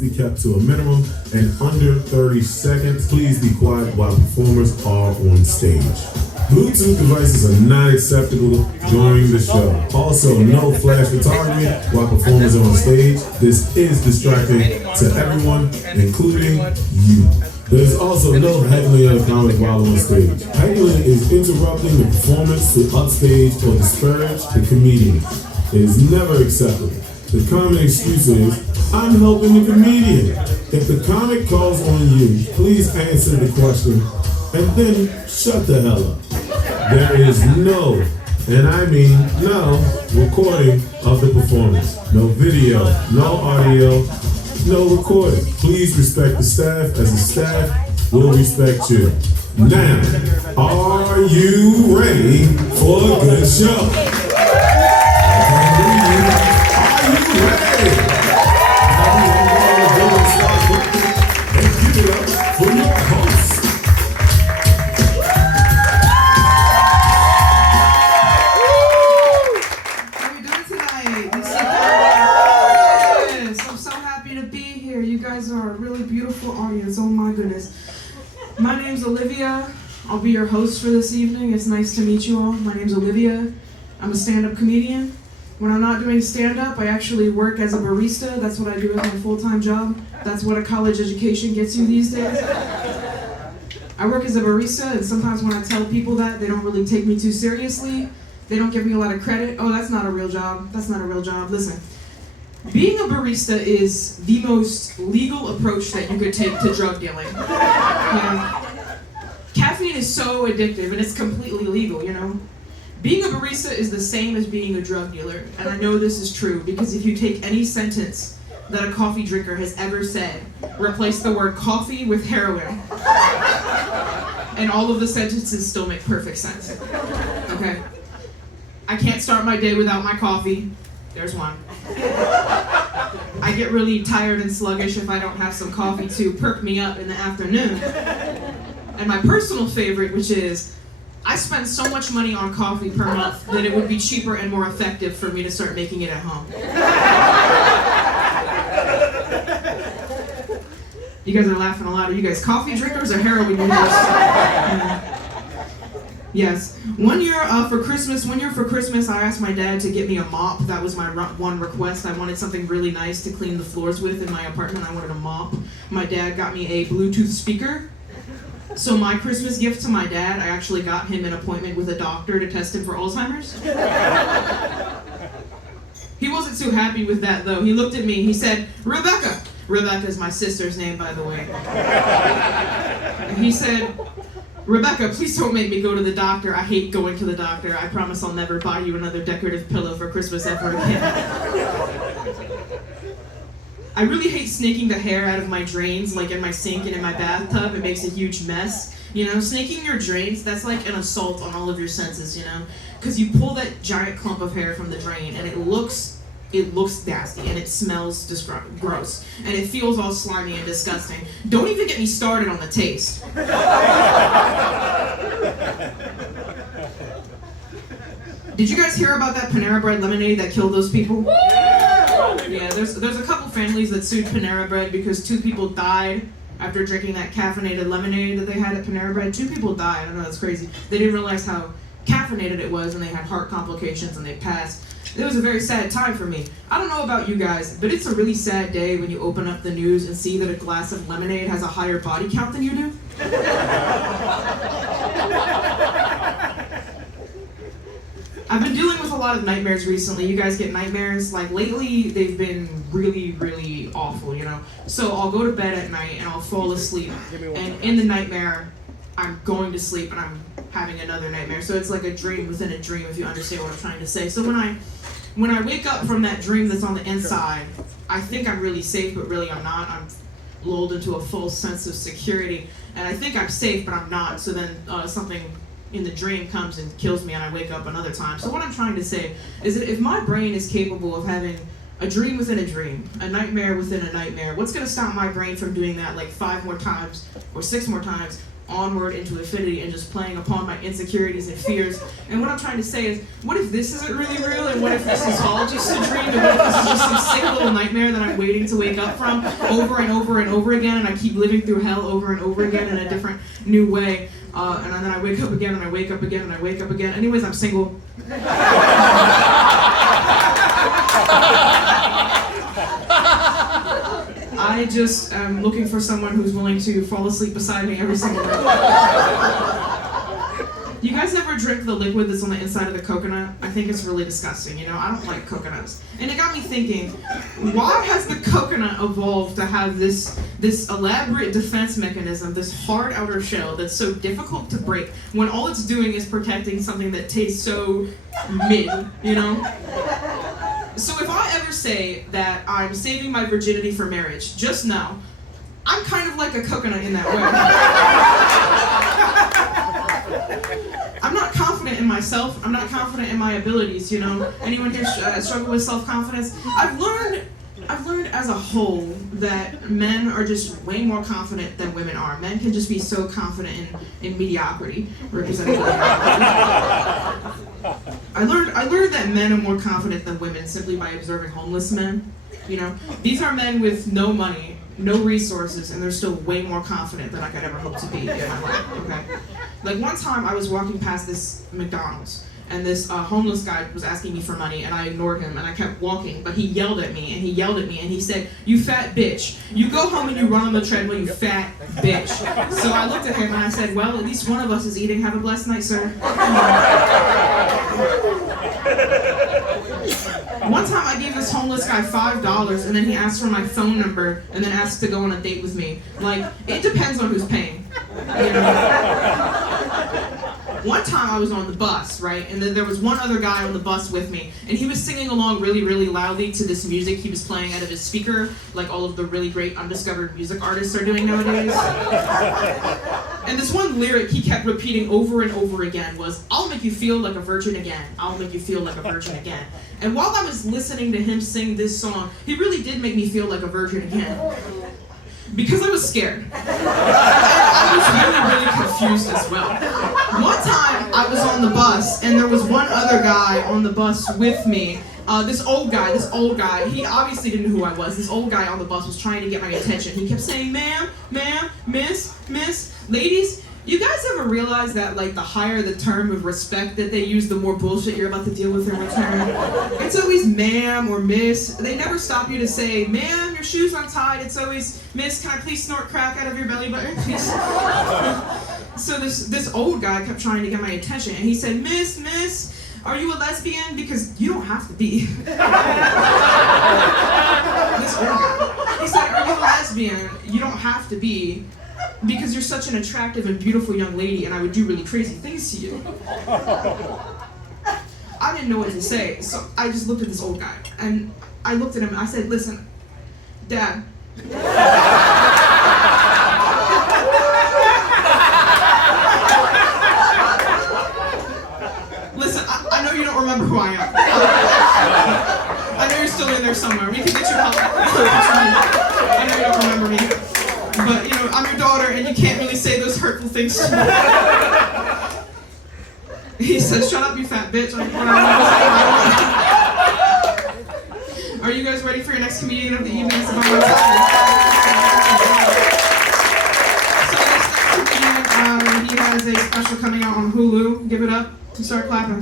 be kept to a minimum and under 30 seconds. Please be quiet while performers are on stage. Bluetooth devices are not acceptable during the show. Also, no flash photography while performers are on stage. This is distracting to everyone, including you. There's also no heckling of a comic while on stage. Heckling is interrupting the performance to upstage or disparage the comedian. It is never acceptable. The common excuse is, I'm helping the comedian. If the comic calls on you, please answer the question and then shut the hell up. There is no, and I mean no, recording of the performance. No video, no audio, no recording. Please respect the staff as the staff will respect you. Now, are you ready for a good show? Are you ready? And give it up for your host. How are we doing tonight? Yes, I'm so happy to be here. You guys are a really beautiful audience. Oh my goodness. My name's Olivia. I'll be your host for this evening. It's nice to meet you all. My name's Olivia. I'm a stand-up comedian. When I'm not doing stand-up, I actually work as a barista. That's what I do as my full-time job. That's what a college education gets you these days. I work as a barista, and sometimes when I tell people that, they don't really take me too seriously. They don't give me a lot of credit. Oh, that's not a real job. That's not a real job. Listen, being a barista is the most legal approach that you could take to drug dealing. You know? Caffeine is so addictive, and it's completely legal, you know? Being a barista is the same as being a drug dealer, and I know this is true because if you take any sentence that a coffee drinker has ever said, replace the word coffee with heroin, and all of the sentences still make perfect sense. Okay? I can't start my day without my coffee. There's one. I get really tired and sluggish if I don't have some coffee to perk me up in the afternoon. And my personal favorite, which is, I spend so much money on coffee per month that it would be cheaper and more effective for me to start making it at home. You guys are laughing a lot. Are you guys coffee drinkers or heroin users? Yes. One year for Christmas, I asked my dad to get me a mop. That was my one request. I wanted something really nice to clean the floors with in my apartment. I wanted a mop. My dad got me a Bluetooth speaker. So my Christmas gift to my dad, I actually got him an appointment with a doctor to test him for Alzheimer's. He wasn't too happy with that though. He looked at me, he said, Rebecca. Rebecca is my sister's name, by the way. And he said, Rebecca, please don't make me go to the doctor. I hate going to the doctor. I promise I'll never buy you another decorative pillow for Christmas ever again. I really hate snaking the hair out of my drains, like in my sink and in my bathtub. It makes a huge mess. You know, snaking your drains, that's like an assault on all of your senses, you know? Because you pull that giant clump of hair from the drain and it looks nasty and it smells gross. And it feels all slimy and disgusting. Don't even get me started on the taste. Did you guys hear about that Panera Bread lemonade that killed those people? Yeah, there's a couple families that sued Panera Bread because 2 people died after drinking that caffeinated lemonade that they had at Panera Bread. 2 people died. I know, that's crazy. They didn't realize how caffeinated it was and they had heart complications and they passed. It was a very sad time for me. I don't know about you guys, but it's a really sad day when you open up the news and see that a glass of lemonade has a higher body count than you do. I've been dealing with a lot of nightmares recently. You guys get nightmares? Like lately, they've been really, really awful, you know? So I'll go to bed at night and I'll fall asleep. And in the nightmare, I'm going to sleep and I'm having another nightmare. So it's like a dream within a dream, if you understand what I'm trying to say. So when I wake up from that dream that's on the inside, I think I'm really safe, but really I'm not. I'm lulled into a false sense of security. And I think I'm safe, but I'm not. So then something in the dream comes and kills me and I wake up another time. So what I'm trying to say is that if my brain is capable of having a dream within a dream, a nightmare within a nightmare, what's going to stop my brain from doing that like 5 more times or 6 more times onward into infinity and just playing upon my insecurities and fears. And what I'm trying to say is, what if this isn't really real, and what if this is all just a dream, and what if this is just some sick little nightmare that I'm waiting to wake up from over and over and over again, and I keep living through hell over and over again in a different new way, and then I wake up again, and I wake up again, and I wake up again. Anyways, I'm single. I just am looking for someone who's willing to fall asleep beside me every single night. You guys ever drink the liquid that's on the inside of the coconut? I think it's really disgusting, you know? I don't like coconuts. And it got me thinking, why has the coconut evolved to have this elaborate defense mechanism, this hard outer shell that's so difficult to break, when all it's doing is protecting something that tastes so mid, you know? So if I ever say that I'm saving my virginity for marriage, just know, I'm kind of like a coconut in that way. I'm not confident in myself. I'm not confident in my abilities, you know? Anyone here struggle with self-confidence? I've learned as a whole that men are just way more confident than women are. Men can just be so confident in mediocrity, representing mediocrity. I learned that men are more confident than women simply by observing homeless men. You know, these are men with no money, no resources, and they're still way more confident than I could ever hope to be in my life. Okay, like one time I was walking past this McDonald's, and this homeless guy was asking me for money, and I ignored him, and I kept walking, but he yelled at me, and he yelled at me, and he said, "You fat bitch. You go home and you run on the treadmill, you fat bitch." So I looked at him, and I said, "Well, at least one of us is eating. Have a blessed night, sir." One time I gave this homeless guy $5, and then he asked for my phone number, and then asked to go on a date with me. Like, it depends on who's paying, you know? One time I was on the bus, right, and then there was one other guy on the bus with me, and he was singing along really, really loudly to this music he was playing out of his speaker, like all of the really great undiscovered music artists are doing nowadays. And this one lyric he kept repeating over and over again was, "I'll make you feel like a virgin again. I'll make you feel like a virgin again." And while I was listening to him sing this song, he really did make me feel like a virgin again. Because I was scared. I was really, really confused as well. One time I was on the bus, and there was one other guy on the bus with me. This old guy, he obviously didn't know who I was. This old guy on the bus was trying to get my attention. He kept saying, "Ma'am, ma'am, miss, ladies." You guys ever realize that, like, the higher the term of respect that they use, the more bullshit you're about to deal with in return? It's always ma'am or miss. They never stop you to say, "Ma'am, your shoe's untied." It's always, "Miss, can I please snort crack out of your belly button, please?" So this old guy kept trying to get my attention, and he said, Miss, are you a lesbian? Because you don't have to be." This old guy. He said, "Are you a lesbian? You don't have to be. Because you're such an attractive and beautiful young lady, and I would do really crazy things to you." I didn't know what to say, so I just looked at this old guy, and I looked at him, and I said, "Listen, Dad." Listen, I know you don't remember who I am. I know you're still in there somewhere. We can get you help. I know you don't remember me. But, you know, I'm your daughter, and you can't really say those hurtful things to me. He said, "Shut up, you fat bitch." Are you guys ready for your next comedian of the evening? So this next comedian, he has a special coming out on Hulu. Give it up. Start clapping.